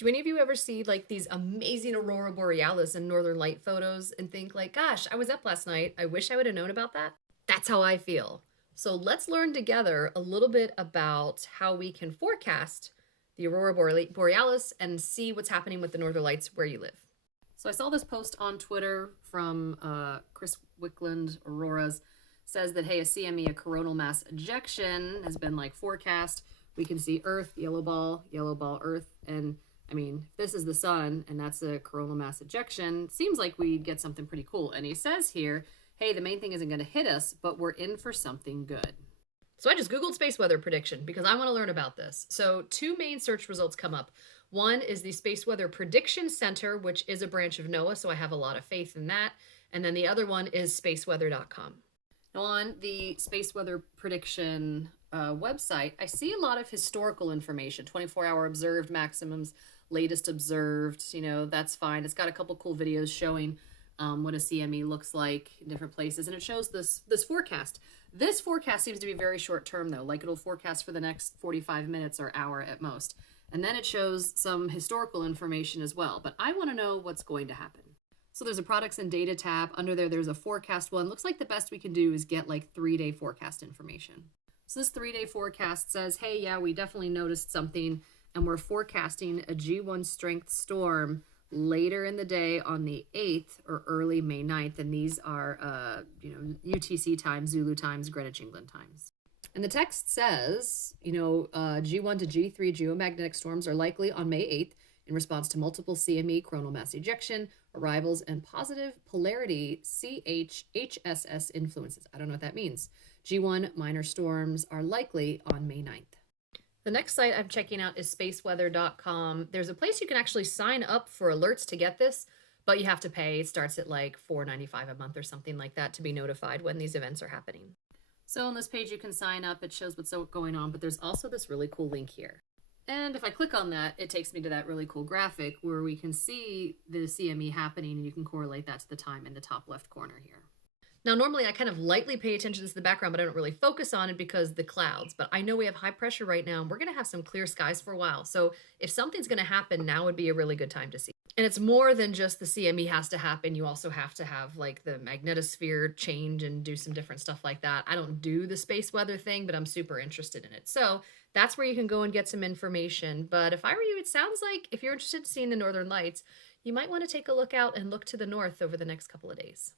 Do any of you ever see like these amazing aurora borealis and northern light photos and think like, gosh, I was up last night. I wish I would have known about that? That's how I feel. So let's learn together a little bit about how we can forecast the aurora borealis and see what's happening with the northern lights where you live. So I saw this post on Twitter from Chris Wickland, Auroras, says that, hey, a CME, a coronal mass ejection, has been like forecast. We can see Earth, yellow ball, Earth. And I mean, if this is the sun and that's a coronal mass ejection, seems like we get something pretty cool. And he says here, hey, the main thing isn't going to hit us, but we're in for something good. So I just Googled space weather prediction because I want to learn about this. So two main search results come up. One is the Space Weather Prediction Center, which is a branch of NOAA, so I have a lot of faith in that. And then the other one is spaceweather.com. Now on the Space Weather Prediction website, I see a lot of historical information, 24-hour observed maximums, latest observed, that's fine. It's got a couple cool videos showing what a CME looks like in different places, and it shows this forecast. This forecast seems to be very short term, though, like it'll forecast for the next 45 minutes or hour at most. And then it shows some historical information as well, but I want to know what's going to happen. So there's a products and data tab. Under there's a forecast one. Looks like the best we can do is get like 3-day forecast information. So this 3-day forecast says, hey, yeah, we definitely noticed something, and we're forecasting a G1 strength storm later in the day on the 8th or early May 9th. And these are, UTC times, Zulu times, Greenwich, England times. And the text says, G1 to G3 geomagnetic storms are likely on May 8th in response to multiple CME coronal mass ejection arrivals and positive polarity CHSS influences. I don't know what that means. G1 minor storms are likely on May 9th. The next site I'm checking out is spaceweather.com. There's a place you can actually sign up for alerts to get this, but you have to pay. It starts at like $4.95 a month or something like that to be notified when these events are happening. So on this page, you can sign up. It shows what's going on, but there's also this really cool link here. And if I click on that, it takes me to that really cool graphic where we can see the CME happening, and you can correlate that to the time in the top left corner here. Now, normally I kind of lightly pay attention to the background, but I don't really focus on it because the clouds. But I know we have high pressure right now, and we're going to have some clear skies for a while. So if something's going to happen, now would be a really good time to see. And it's more than just the CME has to happen. You also have to have like the magnetosphere change and do some different stuff like that. I don't do the space weather thing, but I'm super interested in it. So that's where you can go and get some information. But if I were you, it sounds like if you're interested in seeing the northern lights, you might want to take a look out and look to the north over the next couple of days.